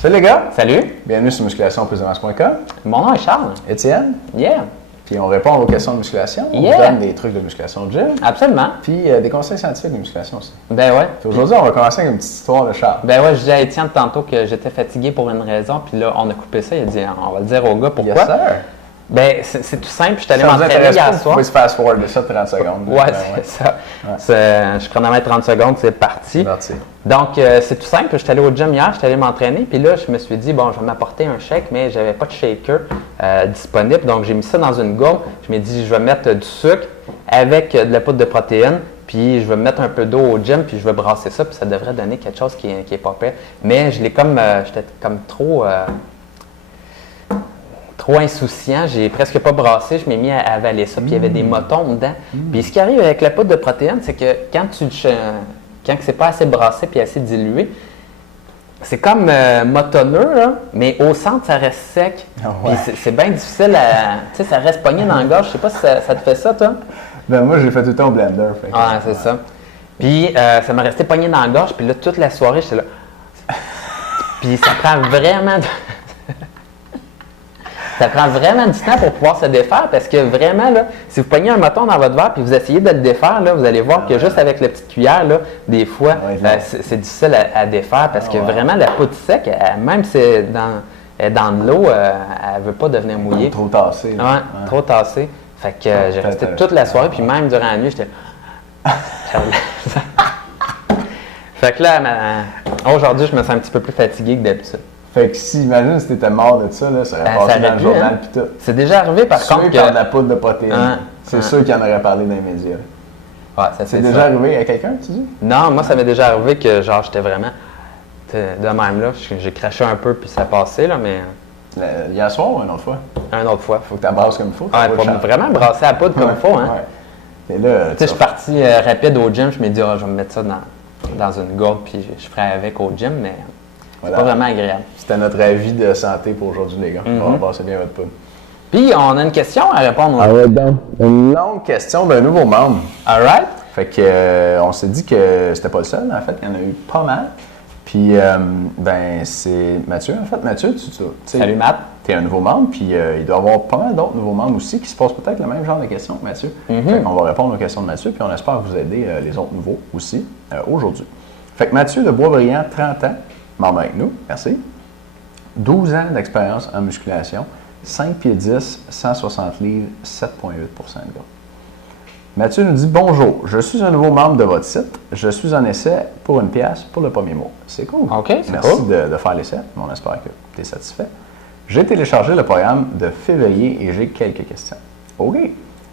Salut les gars! Salut! Bienvenue sur musculation-prise-de-masse.com. Mon nom est Charles. Étienne. Yeah! Puis on répond à vos questions de musculation. On Yeah. vous donne des trucs de musculation de gym. Absolument. Puis des conseils scientifiques de musculation aussi. Ben ouais. Puis aujourd'hui, on va commencer avec une petite histoire de Charles. Ben ouais, je disais à Étienne tantôt que j'étais fatigué pour une raison, puis là, on a coupé ça. Il a dit, on va le dire au gars pourquoi. Yes, sir. Ben, c'est tout simple. Je suis allé Ça vous m'entraîner intéresse pas, hier vous soir. pouvez se fast-forward de ça 30 secondes. Ouais, c'est ça. Je chronomètre 30 secondes, c'est parti. Parti. Donc, c'est tout simple. Je suis allé au gym hier, je suis allé m'entraîner, puis là, je me suis dit, bon, je vais m'apporter un shake, mais j'avais pas de shaker disponible. Donc, j'ai mis ça dans une gourde. Je me dis, je vais mettre du sucre avec de la poudre de protéines, puis je vais mettre un peu d'eau au gym, puis je vais brasser ça, puis ça devrait donner quelque chose qui est pas pire. Mais je l'ai j'étais comme trop insouciant, j'ai presque pas brassé, je m'ai mis à avaler ça, puis il y avait des motons dedans. Puis ce qui arrive avec la poudre de protéines, c'est que quand c'est pas assez brassé puis assez dilué, c'est comme motonneux, là, mais au centre, ça reste sec. Ah ouais. Puis c'est bien difficile tu sais, ça reste pogné dans la gorge. Je sais pas si ça te fait ça, toi? Ben moi, j'ai fait tout le temps au blender. Fait que- Ah, c'est ça. Puis ça m'a resté pogné dans la gorge, puis là, toute la soirée, j'étais là. Puis ça prend vraiment... Ça prend vraiment du temps pour pouvoir se défaire parce que vraiment, là, si vous pognez un moton dans votre verre et vous essayez de le défaire, là, vous allez voir que juste avec la petite cuillère, là, des fois, c'est difficile à défaire parce que vraiment, la poudre sec, même si elle est dans de l'eau, elle ne veut pas devenir mouillée. Trop tassé. là. Ouais, trop tassé. Fait que j'ai resté toute la soirée, puis même durant la nuit, j'étais... Fait que là, aujourd'hui, je me sens un petit peu plus fatigué que d'habitude. Fait que si, imagine si t'étais mort de ça, là, ça aurait Ça passé aurait dans le pu, journal hein? pis tout. C'est déjà arrivé, par contre, Ceux qui ont de la poudre de protéines, c'est sûr qu'il en aurait parlé dans les médias. Ouais, ça, C'est déjà arrivé à quelqu'un, tu dis? Non, moi, ça m'est déjà arrivé que, genre, j'étais vraiment de même, là. J'ai craché un peu, puis ça passait, là, mais Hier soir ou une autre fois? une autre fois. Faut que tu brasses comme il faut. Ouais, faut vraiment brasser la poudre comme il faut, hein. Ouais. Et là, Tu sais, je suis parti rapide au gym, je me dis, je vais me mettre ça dans une gourde, puis je ferai avec au gym, mais c'est pas vraiment agréable. C'était notre avis de santé pour aujourd'hui, les gars. On va brasser bien votre poudre. Puis, on a une question à répondre. Une longue question d'un nouveau membre. All right? Fait que on s'est dit que c'était pas le seul, en fait, il y en a eu pas mal. Puis, ben, c'est Mathieu, en fait. Mathieu, tu sais, Salut, Matt. tu es un nouveau membre, puis il doit y avoir pas mal d'autres nouveaux membres aussi qui se posent peut-être le même genre de questions que Mathieu. Fait qu'on va répondre aux questions de Mathieu, puis on espère vous aider les autres nouveaux aussi aujourd'hui. Fait que Mathieu de Boisbriand, 30 ans, membre avec nous, merci. 12 ans d'expérience en musculation, 5 pieds 10, 160 livres, 7,8 de gras. Mathieu nous dit « Bonjour, je suis un nouveau membre de votre site. Je suis en essai pour une pièce pour le premier mois. » C'est cool. OK, c'est Merci cool. de faire l'essai. On espère que tu es satisfait. J'ai téléchargé le programme de février et j'ai quelques questions. OK.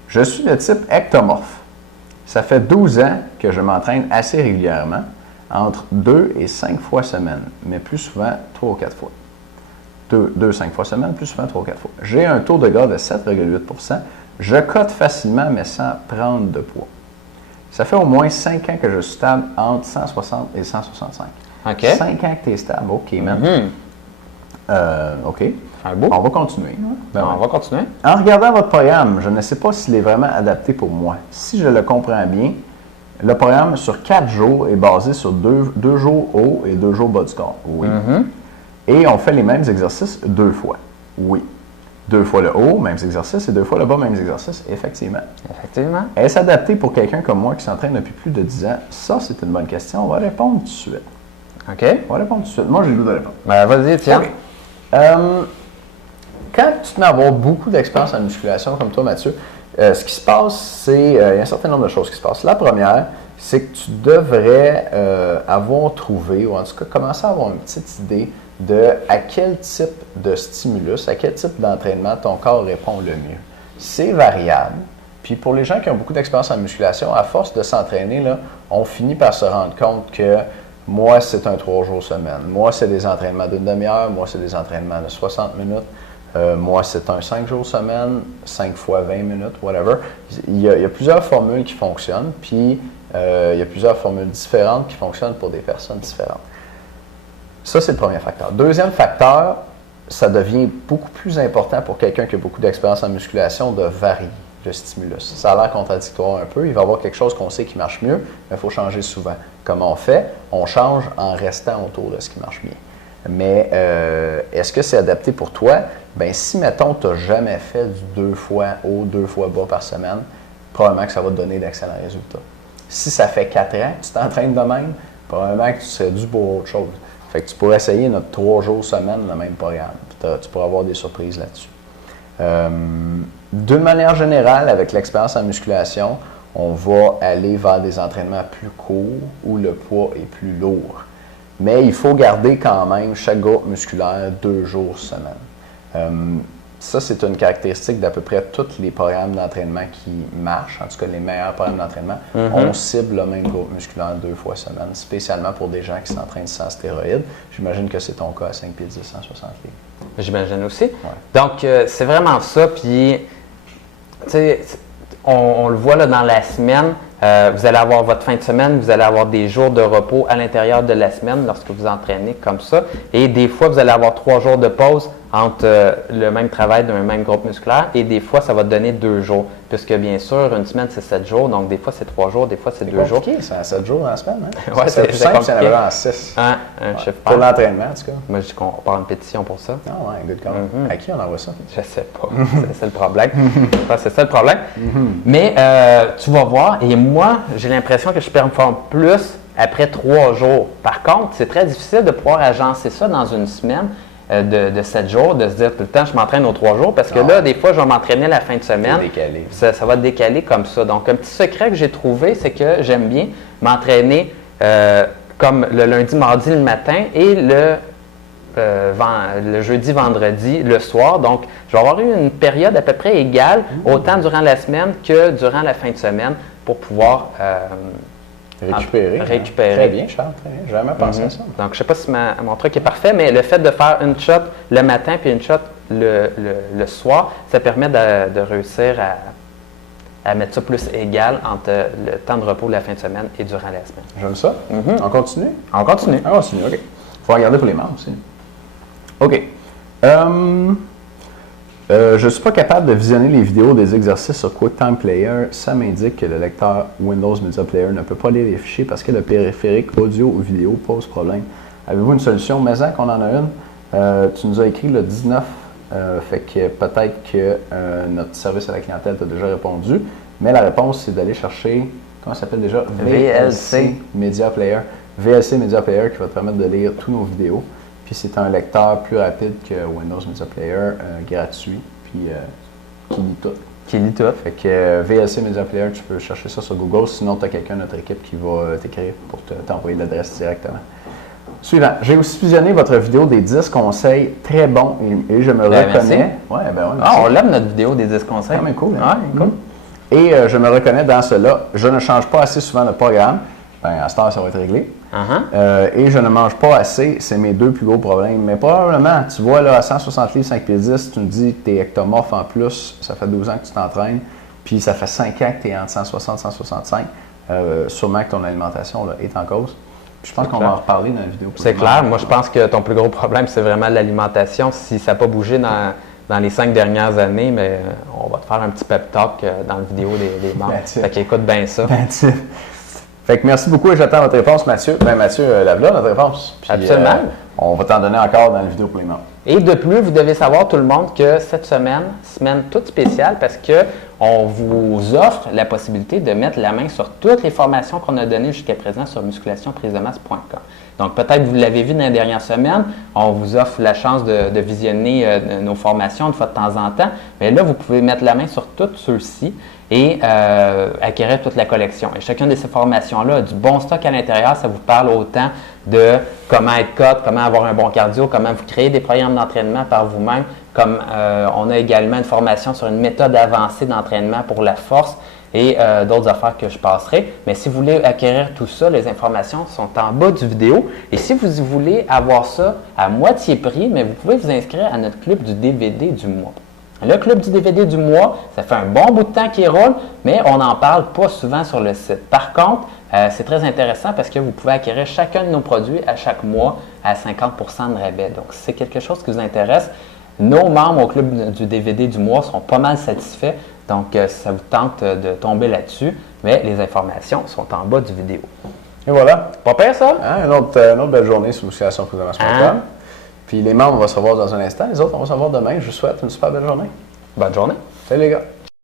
Je suis de type ectomorphe. Ça fait 12 ans que je m'entraîne assez régulièrement, entre 2 et 5 fois semaine, mais plus souvent 3 ou 4 fois. 2 5 fois semaine, plus souvent 3 ou 4 fois. J'ai un taux de gras de 7,8 %. Je cote facilement, mais sans prendre de poids. Ça fait au moins 5 ans que je suis stable entre 160 et 165. OK. 5 ans que tu es stable, OK, man. OK. Un beau. On va continuer. On va continuer. En regardant votre programme, je ne sais pas s'il est vraiment adapté pour moi. Si je le comprends bien, le programme sur 4 jours est basé sur 2 jours haut et 2 jours bas du corps. Oui. Et on fait les mêmes exercices 2 fois. Oui. 2 fois le haut, mêmes exercices, et 2 fois le bas, mêmes exercices, effectivement. Effectivement. Est-ce adapté pour quelqu'un comme moi qui s'entraîne depuis plus de 10 ans? Ça, c'est une bonne question. On va répondre tout de suite. OK. On va répondre tout de suite. Moi, j'ai le goût de répondre. Ben, vas-y, tiens. OK. Quand tu te mets à avoir beaucoup d'expérience en musculation, comme toi, Mathieu, ce qui se passe, c'est... il y a un certain nombre de choses qui se passent. La première, c'est que tu devrais avoir trouvé, ou en tout cas commencer à avoir une petite idée de à quel type de stimulus, à quel type d'entraînement ton corps répond le mieux. C'est variable. Puis pour les gens qui ont beaucoup d'expérience en musculation, à force de s'entraîner, là, on finit par se rendre compte que moi, c'est un 3 jours semaine. Moi, c'est des entraînements d'une demi-heure. Moi, c'est des entraînements de 60 minutes. Moi, c'est un 5 jours semaine, 5 fois 20 minutes, whatever. Il y a plusieurs formules qui fonctionnent, puis il y a plusieurs formules différentes qui fonctionnent pour des personnes différentes. Ça, c'est le premier facteur. Deuxième facteur, ça devient beaucoup plus important pour quelqu'un qui a beaucoup d'expérience en musculation de varier le stimulus. Ça a l'air contradictoire un peu. Il va y avoir quelque chose qu'on sait qui marche mieux, mais il faut changer souvent. Comment on fait? On change en restant autour de ce qui marche bien. Mais est-ce que c'est adapté pour toi? Bien, si, mettons, tu n'as jamais fait du 2 fois haut, 2 fois bas par semaine, probablement que ça va te donner d'excellents résultats. Si ça fait 4 ans que tu t'entraînes de même, probablement que tu serais dû pour autre chose. Fait que tu pourrais essayer notre 3 jours semaine, le même programme. Tu pourras avoir des surprises là-dessus. D'une manière générale, avec l'expérience en musculation, on va aller vers des entraînements plus courts où le poids est plus lourd. Mais il faut garder quand même chaque groupe musculaire 2 jours semaine. Ça, c'est une caractéristique d'à peu près tous les programmes d'entraînement qui marchent, en tout cas les meilleurs programmes d'entraînement. On cible le même groupe musculaire 2 fois semaine, spécialement pour des gens qui s'entraînent sans stéroïdes. J'imagine que c'est ton cas à 5 pieds 10, 160 livres. J'imagine aussi. Ouais. Donc, c'est vraiment ça. Puis, tu sais, on le voit là, dans la semaine. Vous allez avoir votre fin de semaine, vous allez avoir des jours de repos à l'intérieur de la semaine lorsque vous entraînez comme ça. Et des fois, vous allez avoir 3 jours de pause entre le même travail d'un même groupe musculaire et des fois, ça va te donner 2 jours. Puisque bien sûr, une semaine, c'est 7 jours. Donc, des fois, c'est 3 jours, des fois, c'est 2 jours. C'est 7 jours dans la semaine, hein? Ouais, c'est plus simple si on avait en 6. Pour l'entraînement, en tout cas. Moi, je dis qu'on part une pétition pour ça. Ah ouais, good call. À qui on envoie ça? Je sais pas. C'est ça le problème. C'est ça le problème. Mais tu vas voir, et moi, j'ai l'impression que je performe plus après 3 jours. Par contre, c'est très difficile de pouvoir agencer ça dans une semaine de 7 jours, de se dire tout le temps, je m'entraîne aux 3 jours, parce que là, des fois, je vais m'entraîner la fin de semaine. Décalé. Ça va décaler comme ça. Donc, un petit secret que j'ai trouvé, c'est que j'aime bien m'entraîner comme le lundi, mardi le matin et le jeudi, vendredi, le soir. Donc, je vais avoir eu une période à peu près égale, autant durant la semaine que durant la fin de semaine, pour pouvoir récupérer. Très bien, Charles, très bien. J'ai jamais pensé à ça. Donc, je ne sais pas si mon truc est parfait, mais le fait de faire une shot le matin puis une shot le soir, ça permet de réussir à mettre ça plus égal entre le temps de repos de la fin de semaine et durant la semaine. J'aime ça. On continue? On continue. On continue, OK. Il faut regarder pour les membres aussi. OK. Je ne suis pas capable de visionner les vidéos des exercices sur QuickTime Player. Ça m'indique que le lecteur Windows Media Player ne peut pas lire les fichiers parce que le périphérique audio ou vidéo pose problème. Avez-vous une solution? Mais qu'on en a une. Tu nous as écrit le 19, fait que peut-être que notre service à la clientèle t'a déjà répondu. Mais la réponse, c'est d'aller chercher, comment ça s'appelle déjà? VLC Media Player. VLC Media Player qui va te permettre de lire tous nos vidéos. Puis c'est un lecteur plus rapide que Windows Media Player, gratuit, puis qui lit tout. Qui lit tout. Fait que VLC Media Player, tu peux chercher ça sur Google. Sinon, tu as quelqu'un de notre équipe qui va t'écrire pour t'envoyer l'adresse directement. Suivant. J'ai aussi visionné votre vidéo des 10 conseils très bons et je me reconnais. Ouais, on l'aime notre vidéo des 10 conseils. C'est quand même cool. Hein? Ouais, cool. Et je me reconnais dans cela. Je ne change pas assez souvent de programme. Ben, à cette heure, ça va être réglé. Et je ne mange pas assez, c'est mes 2 plus gros problèmes. Mais probablement, tu vois, là, à 160 livres, 5 pieds 10, tu me dis que tu es ectomorphe en plus, ça fait 12 ans que tu t'entraînes, puis ça fait 5 ans que tu es entre 160 et 165. Sûrement que ton alimentation là, est en cause. Puis je pense qu'on va en reparler dans la vidéo. C'est clair. Moi, je pense que ton plus gros problème, c'est vraiment l'alimentation. Si ça n'a pas bougé dans les 5 dernières années, mais on va te faire un petit pep talk dans la vidéo des membres. Fait qu'écoute bien ça. Fait que merci beaucoup et j'attends votre réponse, Mathieu. Mathieu, lave-la notre réponse. Puis, absolument. On va t'en donner encore dans la vidéo pour les membres. Et de plus, vous devez savoir tout le monde que cette semaine toute spéciale parce qu'on vous offre la possibilité de mettre la main sur toutes les formations qu'on a données jusqu'à présent sur musculationprisemasse.com. Donc, peut-être vous l'avez vu dans les dernières semaines, on vous offre la chance de visionner nos formations une fois de temps en temps. Mais là, vous pouvez mettre la main sur toutes ceux-ci et acquérir toute la collection. Et chacune de ces formations-là a du bon stock à l'intérieur. Ça vous parle autant de comment être cut, comment avoir un bon cardio, comment vous créer des programmes d'entraînement par vous-même. Comme on a également une formation sur une méthode avancée d'entraînement pour la force et d'autres affaires que je passerai. Mais si vous voulez acquérir tout ça, les informations sont en bas du vidéo. Et si vous voulez avoir ça à moitié prix, mais vous pouvez vous inscrire à notre club du DVD du mois. Le club du DVD du mois, ça fait un bon bout de temps qu'il roule, mais on n'en parle pas souvent sur le site. Par contre, c'est très intéressant parce que vous pouvez acquérir chacun de nos produits à chaque mois à 50 % de rabais. Donc, si c'est quelque chose qui vous intéresse, nos membres au club du DVD du mois sont pas mal satisfaits. Donc, si ça vous tente de tomber là-dessus, mais les informations sont en bas du vidéo. Et voilà. Pas pire, ça? Une autre belle journée sur musculationprisemasse.com. Puis les membres, on va se revoir dans un instant. Les autres, on va se revoir demain. Je vous souhaite une super belle journée. Bonne journée. Salut les gars.